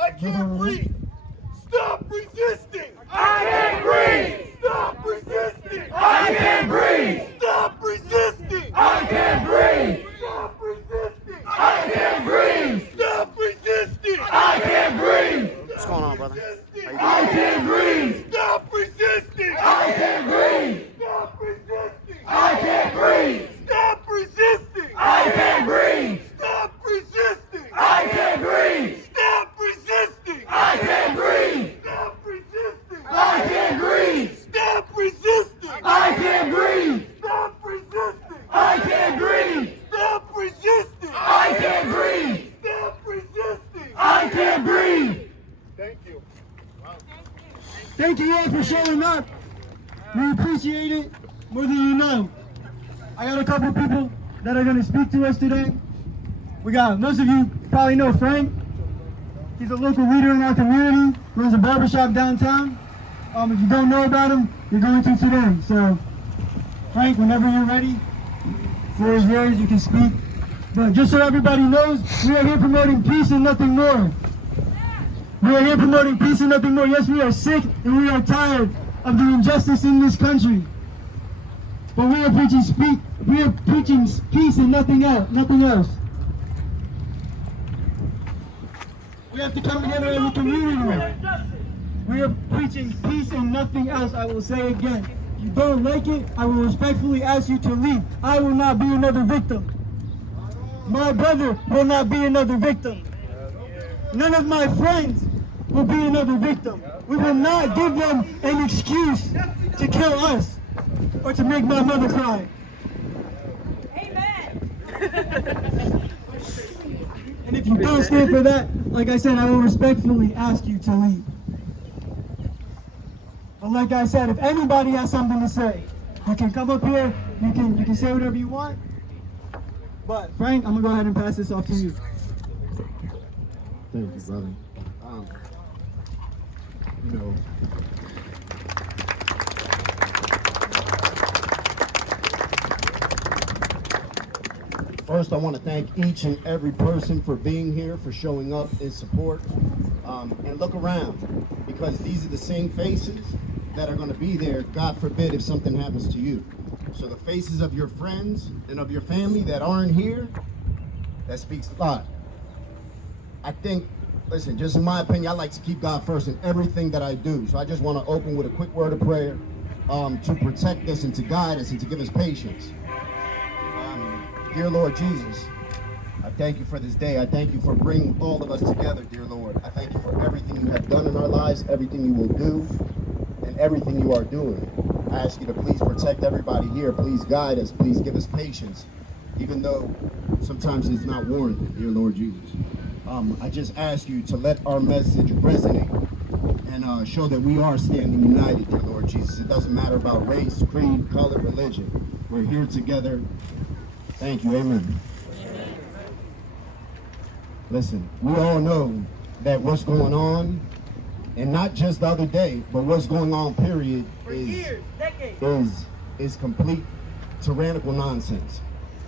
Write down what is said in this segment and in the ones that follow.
I can't breathe. Stop resisting. I can't breathe. Stop resisting. I can't breathe. Stop resisting. I can't breathe. Stop resisting. I can't breathe. Stop resisting. I can't breathe. What's going on, brother? I can't breathe. Stop resisting. I can't breathe. Stop resisting. I can't breathe. Stop resisting. I can't breathe. Stop resisting. I can't breathe. Stop resisting. I can't breathe. Stop resisting. I can't breathe. Stop resisting. I can't breathe. Stop resisting. I can't breathe. Stop resisting. I can't breathe. Stop resisting. I can't breathe. Thank you. Thank you all for showing up. We appreciate it more than you know. I got a couple people that are going to speak to us today. We got, most of you probably know Frank. He's a local leader in our community, runs a barbershop downtown. If you don't know about him, you're going to today. So, Frank, whenever you're ready, floor is yours, you can speak. But just so everybody knows, we are here promoting peace and nothing more. We are here promoting peace and nothing more. Yes, we are sick and we are tired of the injustice in this country. But we are preaching peace and nothing else. We have to come together as a community. We are preaching peace and nothing else. I will say again. If you don't like it, I will respectfully ask you to leave. I will not be another victim. My brother will not be another victim. None of my friends will be another victim. We will not give them an excuse to kill us or to make my mother cry. Amen. And if you don't stand for that, like I said, I will respectfully ask you to leave. But like I said, if anybody has something to say, you can come up here, you can say whatever you want. But Frank, I'm gonna go ahead and pass this off to you. Thank you, brother. You know, first I want to thank each and every person for being here, for showing up in support. And look around, because these are the same faces that are going to be there, God forbid, if something happens to you. So the faces of your friends and of your family that aren't here, that speaks a lot. I think, listen, just in my opinion, I like to keep God first in everything that I do. So I just want to open with a quick word of prayer to protect us and to guide us and to give us patience. Dear Lord Jesus, I thank you for this day. I thank you for bringing all of us together, dear Lord. I thank you for everything you have done in our lives, everything you will do, and everything you are doing. I ask you to please protect everybody here. Please guide us. Please give us patience, even though sometimes it's not warranted, dear Lord Jesus. I just ask you to let our message resonate and show that we are standing united, dear Lord Jesus. It doesn't matter about race, creed, color, religion. We're here together. Thank you. Amen. Listen, we all know that what's going on, and not just the other day, but what's going on, period, is complete tyrannical nonsense.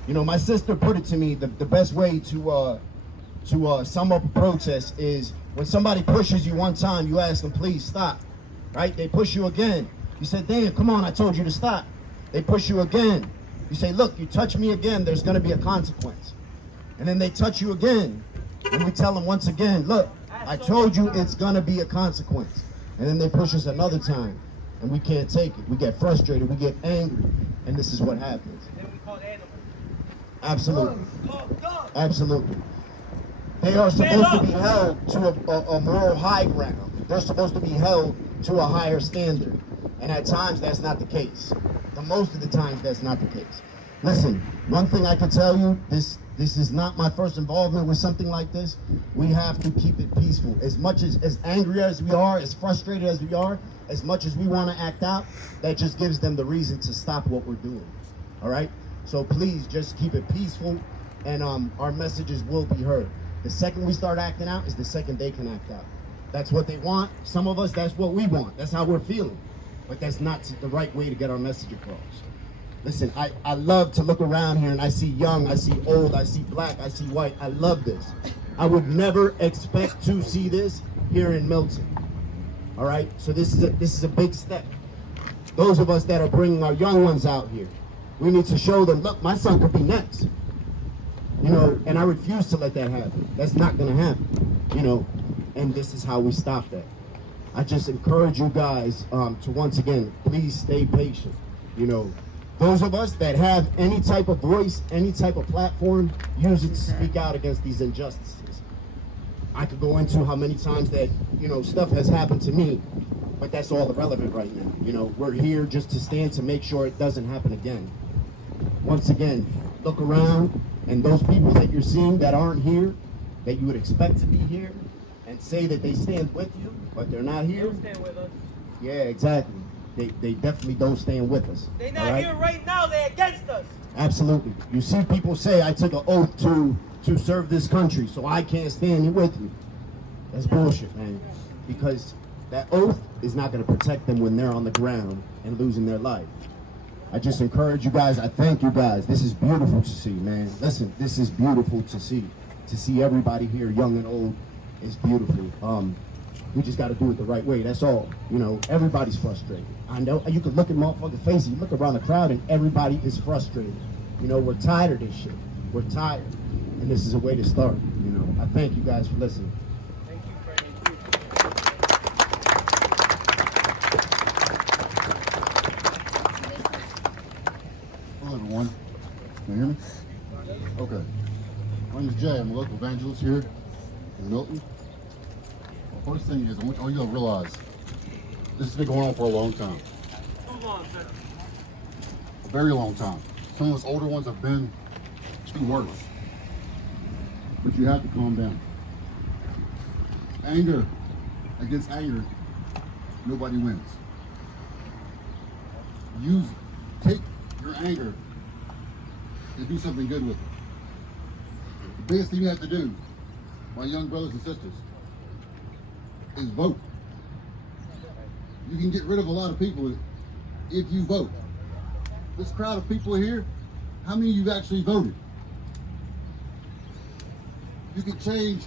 You know, my sister put it to me, the best way to sum up a protest is when somebody pushes you one time, you ask them, please stop, right? They push you again. You say, damn, come on, I told you to stop. They push you again. You say, look, you touch me again, there's gonna be a consequence. And then they touch you again. And we tell them once again, look, I told you it's gonna be a consequence. And then they push us another time, and we can't take it. We get frustrated, we get angry, and this is what happens. Absolutely. Absolutely. They are supposed to be held to a moral high ground. They're supposed to be held to a higher standard. And at times, that's not the case. The most of the times, that's not the case. Listen, one thing I can tell you, this is not my first involvement with something like this. We have to keep it peaceful. As much as angry as we are, as frustrated as we are, as much as we want to act out, that just gives them the reason to stop what we're doing. All right? So please just keep it peaceful, and our messages will be heard. The second we start acting out is the second they can act out. That's what they want. Some of us, that's what we want. That's how we're feeling. But that's not the right way to get our message across. Listen, I love to look around here and I see young, I see old, I see black, I see white. I love this. I would never expect to see this here in Milton. All right, so this is a big step. Those of us that are bringing our young ones out here, we need to show them, look, my son could be next. You know, and I refuse to let that happen. That's not gonna happen, you know, and this is how we stop that. I just encourage you guys to once again, please stay patient. You know, those of us that have any type of voice, any type of platform, use it to speak out against these injustices. I could go into how many times that, you know, stuff has happened to me, but that's all irrelevant right now. You know, we're here just to stand to make sure it doesn't happen again. Once again, look around, and those people that you're seeing that aren't here, that you would expect to be here, and say that they stand with you, but they're not here. They don't stand with us. Yeah, exactly. They definitely don't stand with us. They're not here right now, they're against us. Absolutely. You see people say, I took an oath to serve this country, so I can't stand with you. That's bullshit, man. Because that oath is not going to protect them when they're on the ground and losing their life. I just encourage you guys. I thank you guys. This is beautiful to see, man. Listen, this is beautiful to see. To see everybody here, young and old, is beautiful. We just got to do it the right way. That's all. You know, everybody's frustrated. I know you can look at motherfucking faces. You look around the crowd, and everybody is frustrated. You know, we're tired of this shit. We're tired, and this is a way to start. You know, I thank you guys for listening. Thank you, Freddie. Hello, everyone. Can you hear me? Okay. My name is Jay. I'm a local evangelist here in Milton. Well, first thing is, I want all you to realize this has been going on for a long time. Too long, sir. A very long time. Some of us older ones have been too worse. But you have to calm down. Anger against anger, nobody wins. Take your anger and do something good with it. The biggest thing you have to do, my young brothers and sisters, is vote. You can get rid of a lot of people if you vote. This crowd of people here, how many of you actually voted? You can change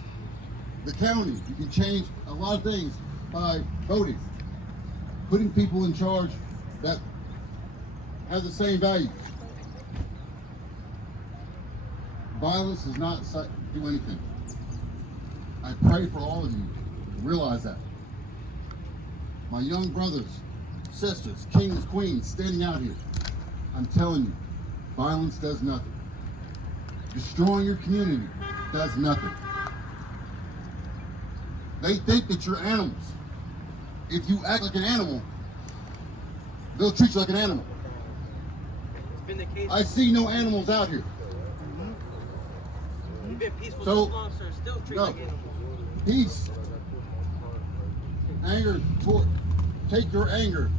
the county. You can change a lot of things by voting. Putting people in charge that have the same values. Violence does not do anything. I pray for all of you to realize that. My young brothers, sisters, kings, queens, standing out here, I'm telling you, violence does nothing. Destroying your community does nothing. They think that you're animals. If you act like an animal, they'll treat you like an animal. It's been the case. I see no animals out here. We've been peaceful So- so long, sir. Still treat No. like animals. Peace. Anger, take your anger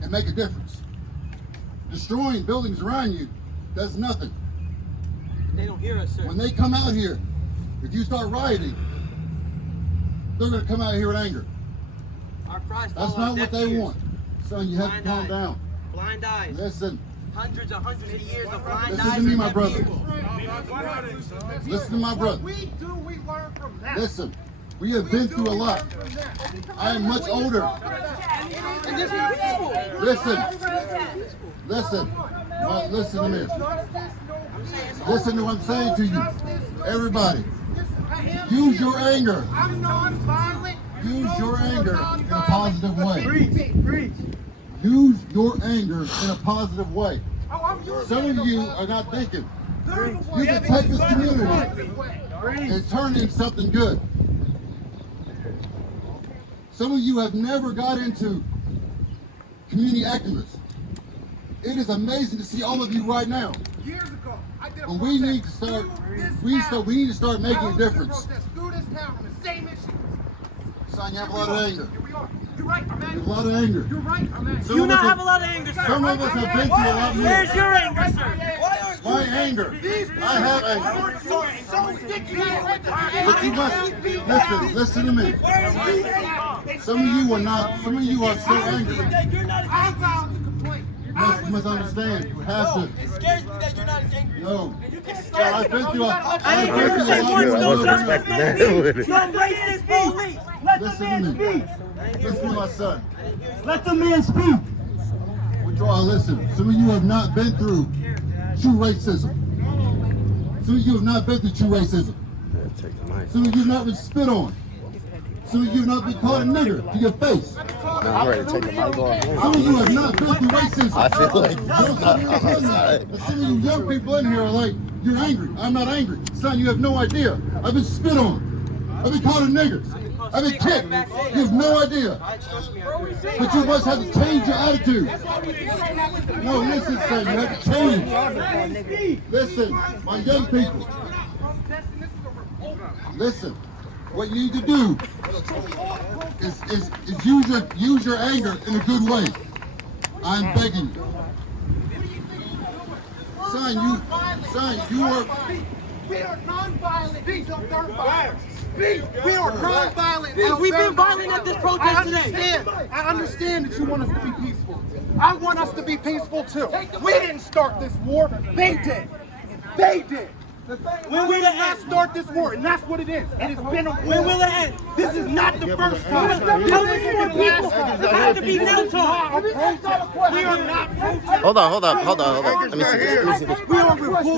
and make a difference. Destroying buildings around you does nothing. They don't hear us, sir. When they come out here, if you start rioting, they're going to come out here with anger. Our cries That's fall on not what deaf they ears. want. Son, you have to Blind calm eyes. down. Blind eyes. Listen, Hundreds of years of blind listen eyes to me, and my deaf brother. ears. Listen to my brother. We do, we learn from that. Listen, we have been through a lot. I am much older. And this is peaceful. Listen, listen, listen to me. Listen to what I'm saying to you. Everybody, use your anger. I'm non-violent. Use your anger in a positive way. Preach. Use your anger in a positive way. Oh, I'm using Some it of you in a are not thinking. positive way. You can take this community Way. and turn it into something good. Some of you have never got into community activism. It is amazing to see all of you right now. Years ago, I did a But we protest need to start. through this We town. need to start making I a was gonna difference. protest through this town on the same issues. Son, you have a lot of anger. Here we are. You're right, I'm You angry. have a lot of anger. You're right, I'm angry. Some You of not us have a lot of anger, sir. Some of us have been through a lot more. Where's your anger, sir? My anger. I have anger. But you must listen to me. Some of you are not. Some of you are so angry. You're not I filed the complaint. You must understand. You have to. It scares me that you're not as angry. No. It's I've been through. I ain't hear you say once, no justice, no racist police. Let the Listen man to me. speak. Listen to my son. Let the man speak. Withdraw, listen. Some of you have not been through true racism. Some of you have not been through true racism. Some of you have not been spit on. Some of you have not been called a nigger to your face. I'm ready to take the mic off. Some of you have not been through racism. I feel like Some of you young people in here are like, you're angry. I'm not angry. Son, you have no idea. I've been spit on. I've been called a nigger. I've been kicked. You have no idea. But you must have to change your attitude. No, listen, son, you have to change. Listen, my young people. Listen, what you need to do is use your anger in a good way. I'm begging you. Son, you are. We are non-violent. These are non-violent. We are non-violent. And we've been violent at this protest today. I understand that you want us to be peaceful. I want us to be peaceful too. We didn't start this war. They did. They did. When will it end? Start this war, and that's what it is. It has been a war. When will it end? This is not the first time. How many more people have to be nailed to her? We are not protesting. Hold on. Let me see this.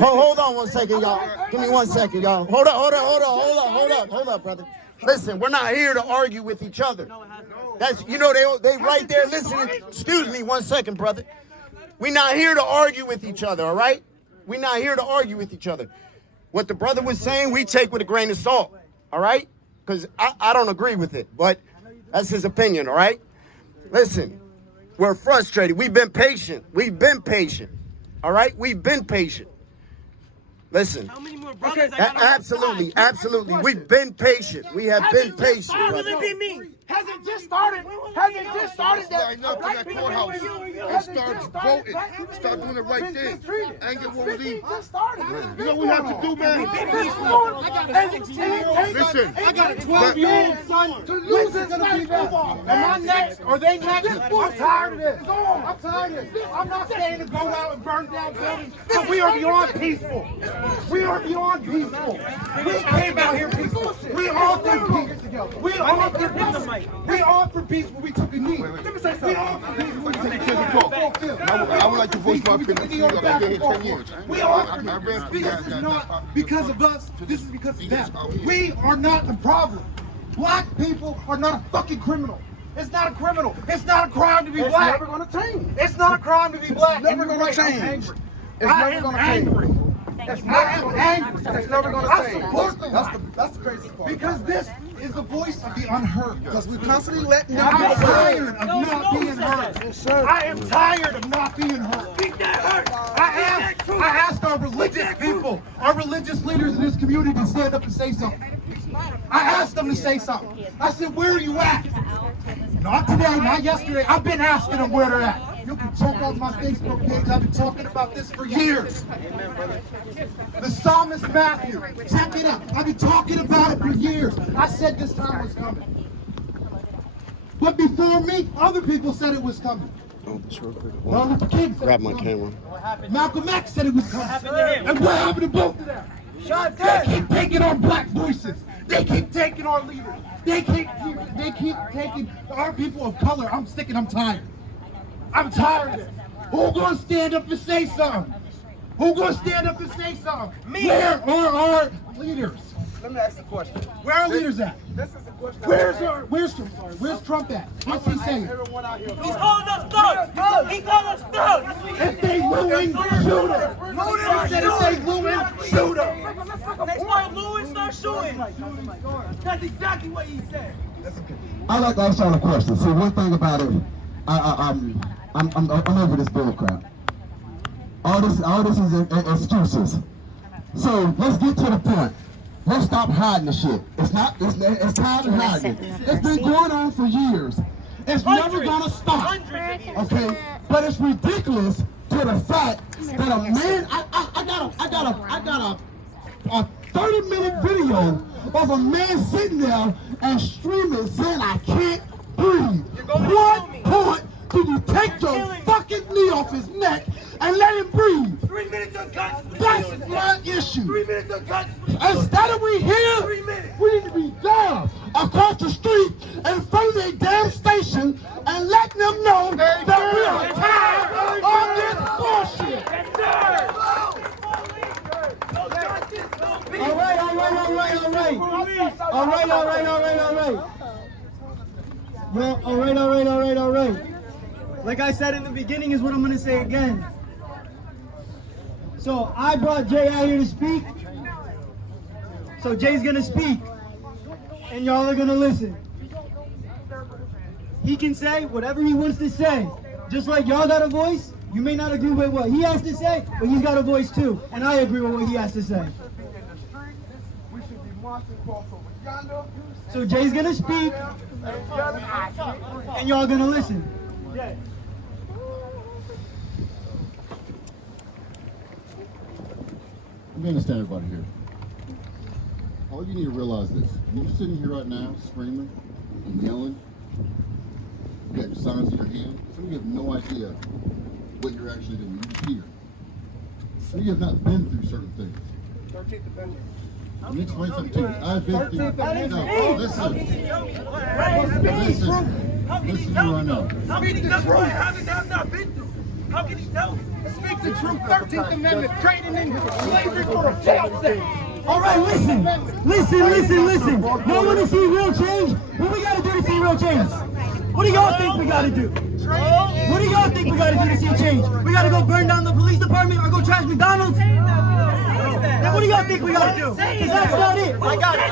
Hold on 1 second, y'all. Give me 1 second, y'all. Hold up, brother. Listen, we're not here to argue with each other. That's, you know, they right there listening. Excuse me 1 second, brother. We're not here to argue with each other, all right? We're not here to argue with each other. What the brother was saying, we take with a grain of salt, all right? Because I don't agree with it, but that's his opinion, all right? Listen, we're frustrated. We've been patient. All right? We've been patient. Listen. How many more brothers I gotta Absolutely. We've been patient. We have been patient, How will brother. it be me? Has it just started? Has it just started that Line up to that courthouse and start voting. Start doing it right there. Anger won't leave. You know what we have to do, man? Listen, I got a 12-year-old son to lose his life. Am I next? Are they next? I'm tired of this. I'm tired of this. I'm not saying to go out and burn down buildings, but we are beyond peaceful. We are beyond peaceful. We came out here peaceful. We offered peace. We offered peace. We offered peace when we took a knee. Let me say something. We offered peace when we took a knee. I would like to voice my opinion. Like I've been here 10 years. We offered peace. This is not because of us. This is because of them. We are not the problem. Black people are not a fucking criminal. It's not a criminal. It's not a crime to be black. It's never going to change. It's not a crime to be black. It's never going to change. It's never going to change. I am angry. It's never going to change. I support them. That's the crazy part. Because this is the voice of the unheard. Because we constantly let them I'm tired of not being heard. I am tired of not being heard. I asked our religious people, our religious leaders in this community to stand up and say something. I asked them to say something. I said, where are you at? Not today, not yesterday. I've been asking them where they're at. You can check out my Facebook page. I've been talking about this for years. The psalmist Matthew. Check it out. I've been talking about it for years. I said this time was coming. But before me, other people said it was coming. Martin Luther King said Grab it my was camera. coming. Malcolm X said it was coming. And what happened to both of them? They keep taking our black voices. They keep taking our leaders. They keep taking our people of color. I'm sick and I'm tired. I'm tired of it. Who's gonna stand up and say something? Who's gonna stand up and say something? Me. Where are our leaders? Let me ask the question. Where are our leaders at? This is the question. Where's Trump at? What's he saying? Everyone out here. He's calling us thugs. He called us thugs. If they looting, shoot them. He said if they looting, shoot them. Next time Louis start shooting. That's exactly what he said. I like to ask y'all a question. See, one thing about it, I'm over this bull crap. All this is excuses. So let's get to the point. Let's stop hiding the shit. It's time to hide it. It's been going on for years. It's never gonna stop. Okay, but it's ridiculous to the fact that a man. I got a 30-minute video of a man sitting there and streaming saying I can't breathe. What point till you take your fucking knee off his neck and let him breathe. 3 minutes of guns. That's my issue. 3 minutes of guns. Instead of we here, 3 minutes. we need to be there across the street in front of their damn station and let them know that we are tired of this bullshit. Yes, sir. No justice, no peace. All right. Well, all right. Like I said in the beginning is what I'm gonna say again. So I brought Jay out here to speak. So Jay's gonna speak. And y'all are gonna listen. He can say whatever he wants to say. Just like y'all got a voice, you may not agree with what he has to say, but he's got a voice too. And I agree with what he has to say. We should be marching across over yonder. So Jay's gonna speak, and y'all gonna listen. Let me understand everybody here. All you need to realize this. When you're sitting here right now screaming and yelling, you got your signs in your hand, some of you have no idea what you're actually doing. You're just here. Some of you have not been through certain things. 13th Amendment. Let me explain something to you. I've been through. No, listen. Listen to me right now. How can he tell me what I've not been through? How can he tell me? Speak the truth. 13th Amendment. Trading in slavery for a jail sentence. All right, listen. Y'all want to see real change? What we gotta do to see real change? What do y'all think we gotta do? What do y'all think we gotta do to see change? We gotta go burn down the police department or go trash McDonald's? Then what do y'all think we gotta do? Because that's not it. I got it.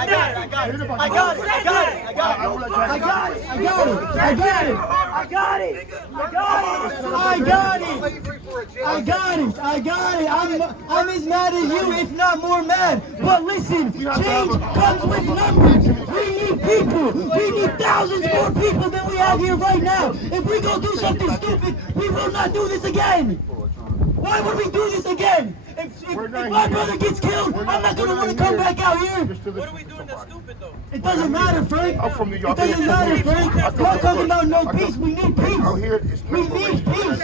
I'm as mad as you, if not more mad. But listen, change comes with numbers. We need people. We need thousands more people than we have here right now. If we go do something stupid, we will not do this again. Why would we do this again? If my brother gets killed, I'm not going to want to come back out here. What are we doing that's stupid though? It doesn't matter, Frank. I'm from New York. It doesn't matter, Frank. We're talking about no peace. We need peace. Out here, it's We need peace.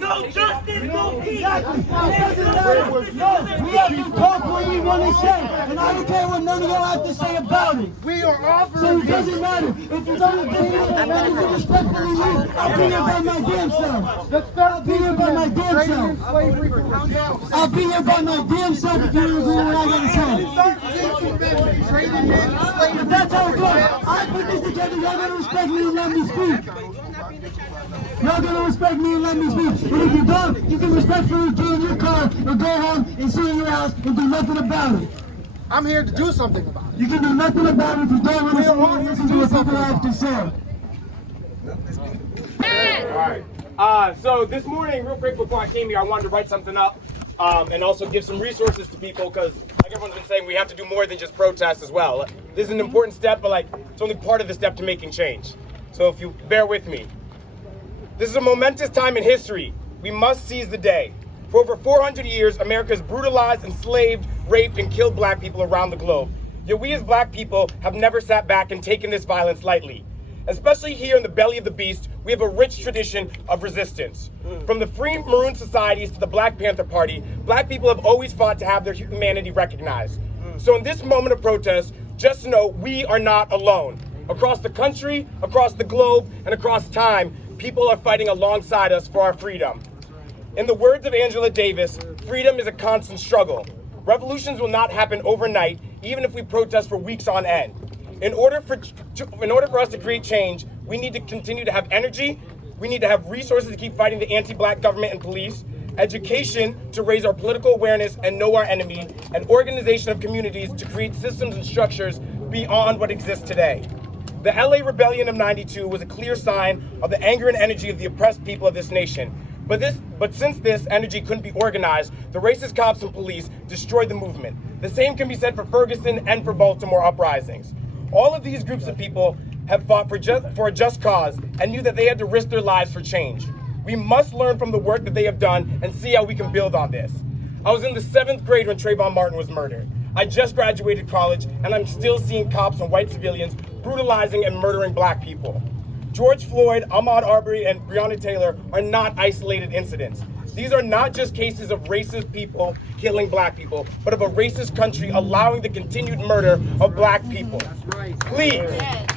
No justice, no peace. Exactly. It doesn't matter. No, we have to talk what we want to say. And I don't care what none of y'all have to say about it. We are offering. So it doesn't matter. If you're trying to bring it up, that is respectfully leave. I'll be here by my damn self. I'll be here by my damn self. Slavery for a jail sentence. I'll be here by my damn self if you don't agree with what I gotta say. 13th Amendment. Trading in slavery. If that's how it goes, I put this together, y'all gotta respect me and let me speak. Y'all gotta respect me and let me speak. And if you don't, you can respectfully get in your car or go home and sit in your house and do nothing about it. I'm here to do something about it. You can do nothing about it if you don't want to listen to what people have to say. Alright, so this morning, real quick before I came here, I wanted to write something up and also give some resources to people because, like everyone's been saying, we have to do more than just protest as well. This is an important step, but it's only part of the step to making change. So if you bear with me. This is a momentous time in history. We must seize the day. For over 400 years, America has brutalized, enslaved, raped, and killed black people around the globe. Yet we as black people have never sat back and taken this violence lightly. Especially here in the belly of the beast, we have a rich tradition of resistance. From the Free Maroon Societies to the Black Panther Party, black people have always fought to have their humanity recognized. So in this moment of protest, just know we are not alone. Across the country, across the globe, and across time, people are fighting alongside us for our freedom. In the words of Angela Davis, freedom is a constant struggle. Revolutions will not happen overnight, even if we protest for weeks on end. In order for us to create change, we need to continue to have energy, we need to have resources to keep fighting the anti-black government and police, education to raise our political awareness and know our enemy, and organization of communities to create systems and structures beyond what exists today. The LA Rebellion of '92 was a clear sign of the anger and energy of the oppressed people of this nation. But since this energy couldn't be organized, the racist cops and police destroyed the movement. The same can be said for Ferguson and for Baltimore uprisings. All of these groups of people have fought for a just cause and knew that they had to risk their lives for change. We must learn from the work that they have done and see how we can build on this. I was in the 7th grade when Trayvon Martin was murdered. I just graduated college and I'm still seeing cops and white civilians brutalizing and murdering black people. George Floyd, Ahmaud Arbery, and Breonna Taylor are not isolated incidents. These are not just cases of racist people killing black people, but of a racist country allowing the continued murder of black people. Please,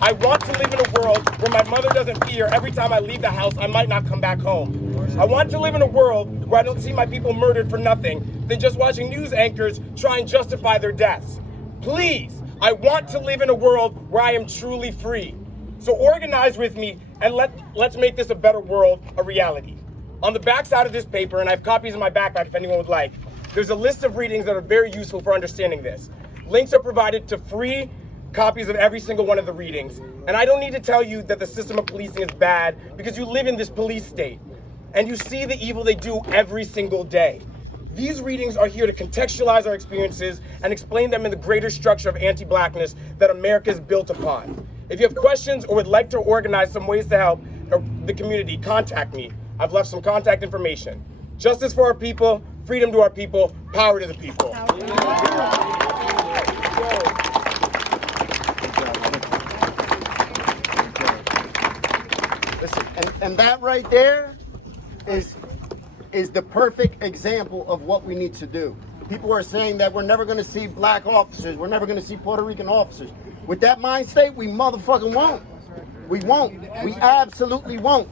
I want to live in a world where my mother doesn't fear every time I leave the house I might not come back home. I want to live in a world where I don't see my people murdered for nothing than just watching news anchors try and justify their deaths. Please, I want to live in a world where I am truly free. So organize with me and let's make this a better world a reality. On the back side of this paper, and I have copies in my backpack if anyone would like, there's a list of readings that are very useful for understanding this. Links are provided to free copies of every single one of the readings. And I don't need to tell you that the system of policing is bad because you live in this police state and you see the evil they do every single day. These readings are here to contextualize our experiences and explain them in the greater structure of anti-blackness that America is built upon. If you have questions or would like to organize some ways to help the community, contact me. I've left some contact information. Justice for our people, freedom to our people, power to the people. Listen, and that right there is the perfect example of what we need to do. People are saying that we're never going to see black officers, we're never going to see Puerto Rican officers. With that mind state, we motherfucking won't. We won't. We absolutely won't.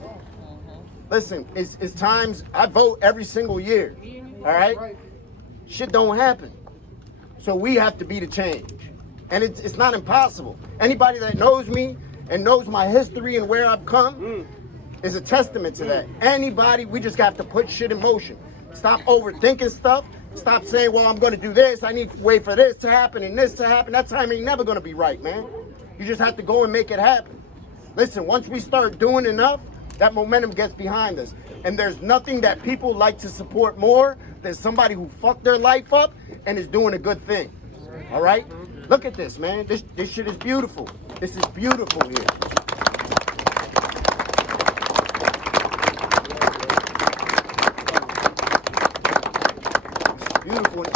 Listen, it's times I vote every single year. All right? Shit don't happen. So we have to be the change. And it's not impossible. Anybody that knows me and knows my history and where I've come is a testament to that. Anybody, we just have to put shit in motion. Stop overthinking stuff. Stop saying, well, I'm going to do this. I need to wait for this to happen and this to happen. That time ain't never going to be right, man. You just have to go and make it happen. Listen, once we start doing enough, that momentum gets behind us. And there's nothing that people like to support more than somebody who fucked their life up and is doing a good thing. All right? Look at this, man. This shit is beautiful. This is beautiful here. It's beautiful. And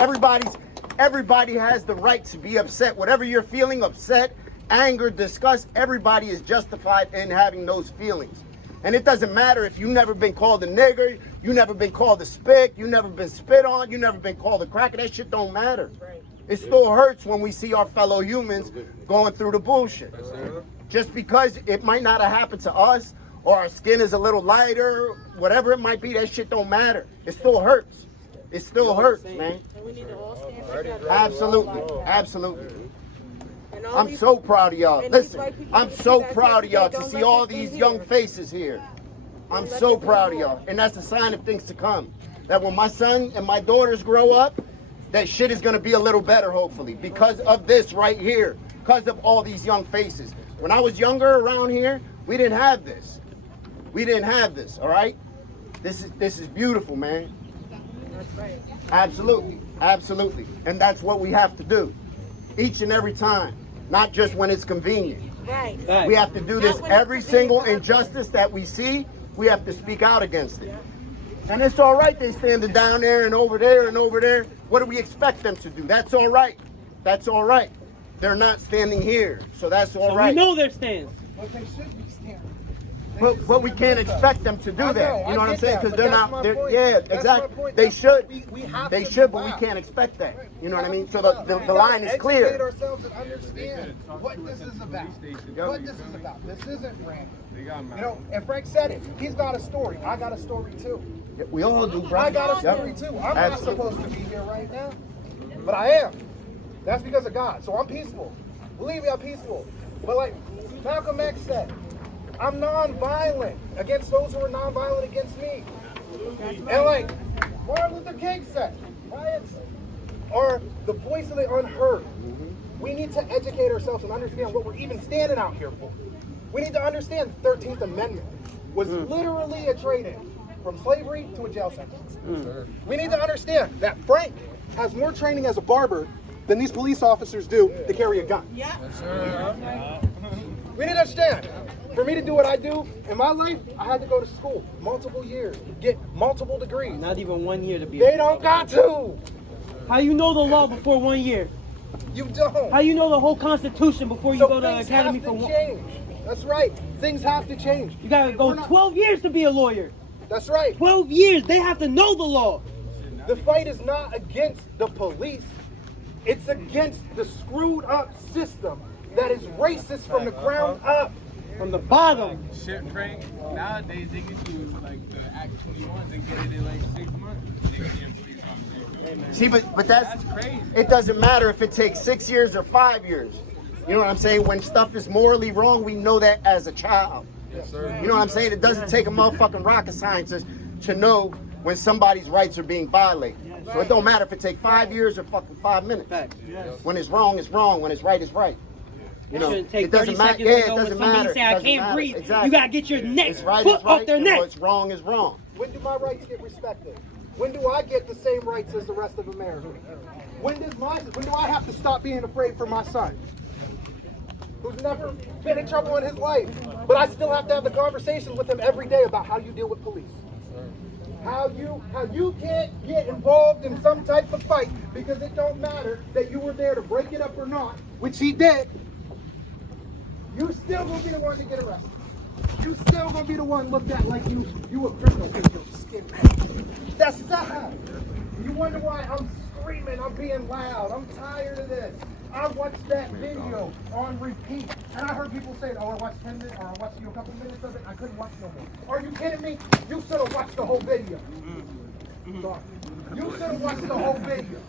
everybody has the right to be upset. Whatever you're feeling, upset, anger, disgust, everybody is justified in having those feelings. And it doesn't matter if you've never been called a nigger, you never been called a spick, you never been spit on, you never been called a cracker. That shit don't matter. It still hurts when we see our fellow humans going through the bullshit. Just because it might not have happened to us, or our skin is a little lighter, whatever it might be, that shit don't matter. It still hurts. It still hurts, man. We need to all stand together. Absolutely, absolutely. I'm so proud of y'all. Listen, I'm so proud of y'all to see all these young faces here. I'm so proud of y'all. And that's a sign of things to come. That when my son and my daughters grow up, that shit is going to be a little better, hopefully, because of this right here, because of all these young faces. When I was younger around here, we didn't have this. We didn't have this, all right? This is beautiful, man. Absolutely, absolutely. And that's what we have to do each and every time. Not just when it's convenient. Right. We have to do this every single injustice that we see. We have to speak out against it. And it's all right they standing down there and over there and over there. What do we expect them to do? That's all right. That's all right. They're not standing here, so that's all right. We know their stance. But they should be standing. But we can't expect them to do that. You know what I'm saying? Because they're not. Yeah, That's my exactly. point. They should. We have They to should, be but we loud. can't expect that. You know what I mean? So We the gotta line is educate clear. ourselves and understand what this is about. What this is about. This isn't random. You know, and Frank said it. He's got a story. I got a story too. We all do, bro. I got a Yep. story too. I'm not Absolutely. supposed to be here right now, but I am. That's because of God. So I'm peaceful. Believe me, I'm peaceful. But like Malcolm X said, I'm non-violent against those who are non-violent against me. And like Martin Luther King said, riots are the voice of the unheard. We need to educate ourselves and understand what we're even standing out here for. We need to understand the 13th Amendment was literally a trade-in from slavery to a jail sentence. We need to understand that Frank has more training as a barber than these police officers do to carry a gun. Yeah. We need to understand. For me to do what I do in my life, I had to go to school multiple years, get multiple degrees. Not even 1 year to be. They don't got to. How you know the law before 1 year? You don't. How you know the whole Constitution before you So go to things academy have for to one? change. That's right. Things have to change. You gotta go 12 years to be a lawyer. That's right. 12 years. They have to know the law. The fight is not against the police. It's against the screwed up system that is racist from the ground up. From the bottom. Shit, Frank. Nowadays they can do like the Act 21s and get it in like 6 months. See, but that's crazy. It doesn't matter if it takes 6 years or 5 years. You know what I'm saying? When stuff is morally wrong, we know that as a child. Yes, sir. You know what I'm saying? It doesn't take a motherfucking rocket scientist to know when somebody's rights are being violated. So it don't matter if it takes 5 years or fucking 5 minutes. When it's wrong, it's wrong. When it's right, it's right. You know, Shouldn't take it doesn't 30 matter. seconds Yeah, to it know when doesn't somebody matter. say It I doesn't can't matter. breathe. Exactly. You gotta get your neck It's right, foot it's right. off their and neck. what's wrong is wrong. When do my rights get respected? When do I get the same rights as the rest of America? When do I have to stop being afraid for my son, who's never been in trouble in his life, but I still have to have the conversation with him every day about how you deal with police? How you can't get involved in some type of fight because it don't matter that you were there to break it up or not, which he did. You still gonna be the one to get arrested. You still gonna be the one looked at like you a criminal with your skin. That's sad. You wonder why I'm screaming, I'm being loud, I'm tired of this. I watched that video on repeat, and I heard people saying, oh, I watched 10 minutes, or I watched a couple minutes of it, I couldn't watch no more. Are you kidding me? You should have watched the whole video. Sorry. You should have watched the whole video.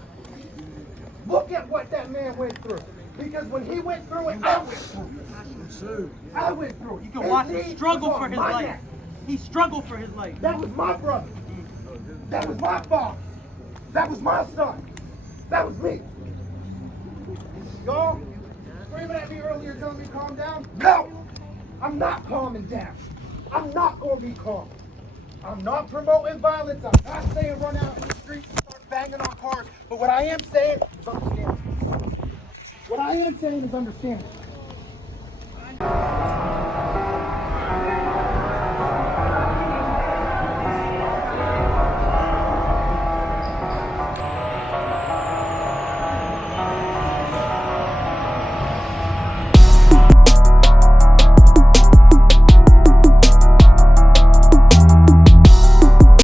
Look at what that man went through. Because when he went through it, I went through it. I went through it. You can watch him struggle for his life. He struggled for his life. That was my brother. That was my father. That was my son. That was me. Y'all screaming at me earlier telling me to calm down? No! I'm not calming down. I'm not going to be calm. I'm not promoting violence. I'm not saying run out in the streets and start banging on cars. But what I am saying is understand. What I am saying is understand.